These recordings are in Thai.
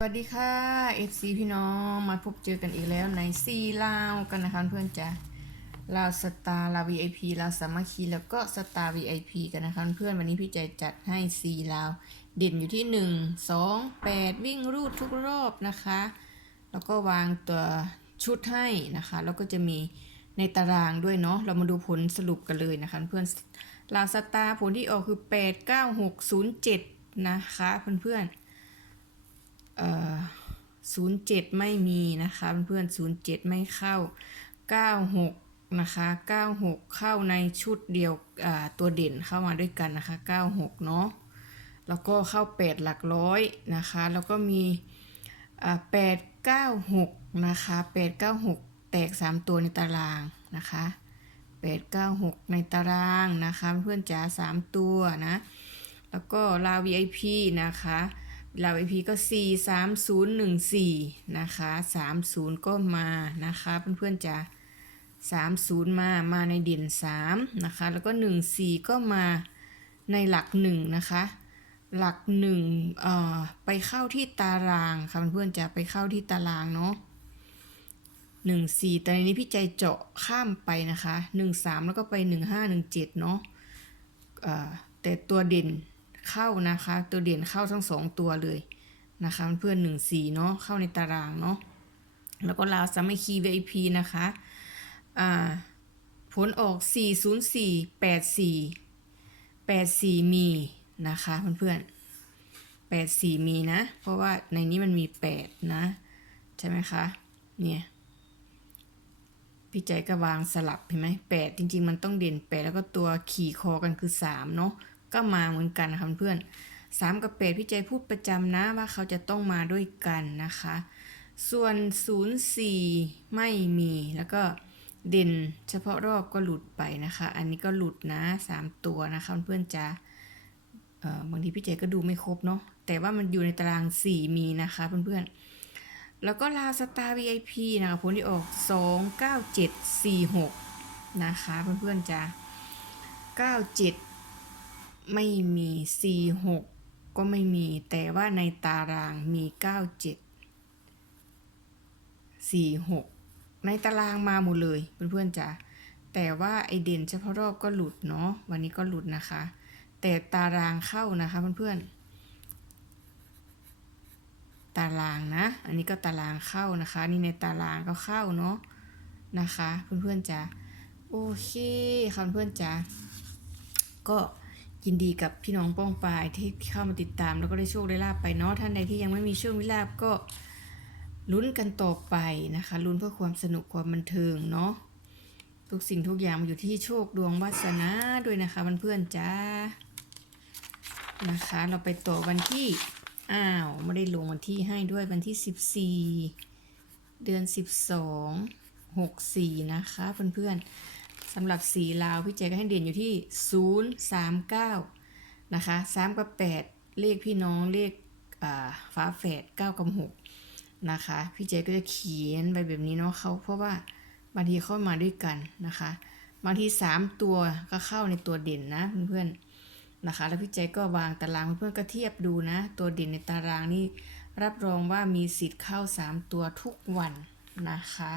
สวัสดีค่ะ FC พี่น้องมาพบเจอกันอีกแล้วในซีลาวกันนะคะเพื่อนจ้ะลาวสตาร์ลาว VIP ลาวสามัคคีแล้วก็สตาร์ VIP กันนะคะเพื่อนวันนี้พี่ใจจัดให้ซีลาว เด่นอยู่ที่1 2 8วิ่งรูดทุกรอบนะคะ แล้วก็วางตัวชุดให้นะคะ แล้วก็จะมีในตารางด้วยเนาะเรามาดูผลสรุปกันเลยนะคะเพื่อนลาวสตาร์ผลที่ออกคือ8 9 6 0 7นะคะเพื่อนๆ ศูนย์เจ็ดไม่มีนะคะเพื่อนศูนย์เจ็ดไม่เข้าเก้าหกนะคะเก้าหกเข้าในชุดเดียวตัวเด่นเข้ามาด้วยกันนะคะเก้าหกเนาะแล้วก็เข้าแปดหลักร้อยนะคะแล้วก็มีอ่าแปดเก้าหกนะคะแปดเก้าหกแตกสามตัวในตารางนะคะแปดเก้าหกในตารางนะคะเพื่อนจ๋าสามตัวนะแล้วก็ลาว VIP นะคะ ลา IP ก็4 3 0 1 4นะคะ 30 ก็มานะคะเพื่อนๆจะ30 มามาในเด่น3นะคะ แล้วก็ 1 4 ก็มาในหลัก 1 นะคะ หลัก1เอ่อไปเข้าที่ตารางค่ะเพื่อนๆจะไปเข้าที่ตารางเนาะหนึ่งสี่แต่ในนี้พี่ใจเจาะข้ามไปนะคะหนึ่งสามแล้วก็ไปหนึ่งห้าหนึ่งเจ็ดเนาะเอ่อแต่ตัวเด่น เข้านะคะ ตัวเด่นเข้าทั้งสองตัวเลยนะคะเพื่อนหนึ่งสี่เนาะเข้าในตารางเนาะแล้วก็ลาวสามัคคี VIP นะคะอ่าผลออกสี่ศูนย์สี่แปดสี่แปดสี่มีนะคะเพื่อนๆแปดสี่มีนะ เพราะว่าในนี้มันมีแปดนะ ใช่ไหมคะ เนี่ยพี่ใจก็วางสลับเห็นไหมแปดจริง ๆ มันต้องเด่นแปดแล้วก็ตัวขี่คอกันคือสามเนาะ ก็มาเหมือนกันนะคะเพื่อนสามกับแปดพี่ใจพูดประจำนะว่าเขาจะต้องมาด้วยกันนะคะ ส่วนศูนย์สี่ไม่มีแล้วก็เด่นเฉพาะรอบก็หลุดไปนะคะ อันนี้ก็หลุดนะสามตัวนะคะเพื่อนจะบางทีพี่ใจก็ดูไม่ครบเนาะแต่ว่ามันอยู่ในตารางสี่มีนะคะเพื่อนๆ แล้วก็ลาวสตาร์ VIP นะคะผลที่ออก 29746 นะคะเพื่อนๆจะ97 ไม่มี46ก็ไม่มี แต่ว่าในตารางมี 97 46 ในตารางมาหมดเลยเพื่อนๆจ้ะแต่ว่าไอเด่นเฉพาะรอบก็หลุดเนาะวันนี้ก็หลุดนะคะ แต่ตารางเข้านะคะเพื่อนๆตารางนะ อันนี้ก็ตารางเข้านะคะ นี่ในตารางก็เข้าเนาะนะคะ เพื่อนๆจ้ะโอเคค่ะเพื่อนๆจ้ะก็ ยินดีกับพี่น้องป้องปายที่เข้ามาติดตามแล้วก็ได้โชคได้ลาบไปเนาะท่านใดที่ยังไม่มีโชคได้ลาบก็ลุ้นกันต่อไปนะคะลุ้นเพื่อความสนุกความบันเทิงเนาะทุกสิ่งทุกอย่างมันอยู่ที่โชคดวงวาสนาด้วยนะคะเพื่อนๆจ้านะคะ เราไปต่อวันที่อ้าว ไม่ได้ลงวันที่ให้ด้วยวันที่ 14 เดือน 12 64 นะคะเพื่อนๆ สำหรับสีลาวพี่เจก็ให้เด่นอยู่ที่ 039 นะคะ 3 กับ 8 เลขพี่น้องเลขฟ้าแฝด9กับ6นะคะ พี่เจก็จะเขียนไปแบบนี้เนาะเขาเพราะว่าบางทีเข้ามาด้วยกันนะคะบางที 3 ตัวก็เข้าในตัวเด่นนะเพื่อนๆนะคะ แล้วพี่ใจก็วางตารางเพื่อนๆก็เทียบดูนะ ตัวเด่นในตารางนี่รับรองว่ามีสิทธิ์เข้า 3 ตัวทุกวันนะคะ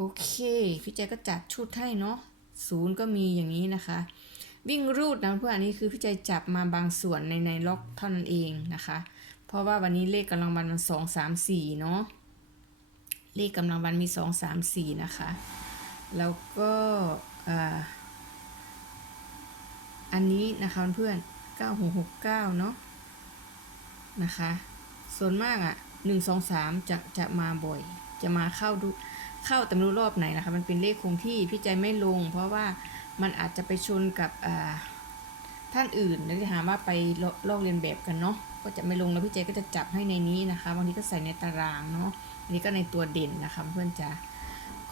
โอเคพี่ใจก็จัดชุดให้เนาะศูนย์ก็มีอย่างนี้นะคะ วิ่งรูดนะเพื่อนอันนี้คือพี่ใจจับมาบางส่วนในในล็อกเท่านั้นเองนะคะ เพราะว่าวันนี้เลขกำลังวันมันสองสามสี่เนาะเลขกำลังวันมีสองสามสี่นะคะ แล้วก็ออันนี้นะคะเพื่อน9669เก้าเนาะนะคะ ส่วนมากอะ่ะ1 2 3จะจะมาบ่อย จะมาเข้าดู เข้าแต่ไม่รู้รอบไหนนะคะ มันเป็นเลขคงที่พี่ใจไม่ลง เพราะว่ามันอาจจะไปชนกับท่านอื่นแล้วจะหาว่าไปลอลอกเรียนแบบกันเนาะก็จะไม่ลงแล้วพี่ใจก็จะจับให้ในนี้นะคะบางทีก็ใส่ในตารางเนาะอันนี้ก็ในตัวเด่นนะคะเพื่อนจ๋า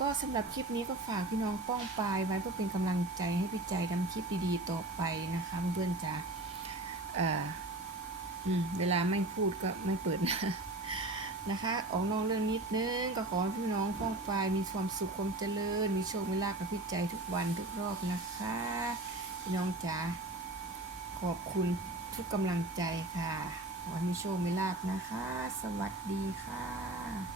ก็สำหรับคลิปนี้ก็ฝากพี่น้องป้องปลายไว้เพื่อเป็นกำลังใจให้พี่ใจทำคลิปดีๆต่อไปนะคะเพื่อนจ้าเอ่อเวลาไม่พูดก็ไม่เปิดนะ นะคะ ออกนอกเรื่องนิดนึงก็ขอให้พี่น้องฟ้องปายมีความสุขความเจริญ มีโชค มีลาภกับพี่ใจทุกวันทุกรอบนะคะ พี่น้องจ๋าขอบคุณทุกกำลังใจค่ะ ขอให้มีโชค มีลาบนะคะ สวัสดีค่ะ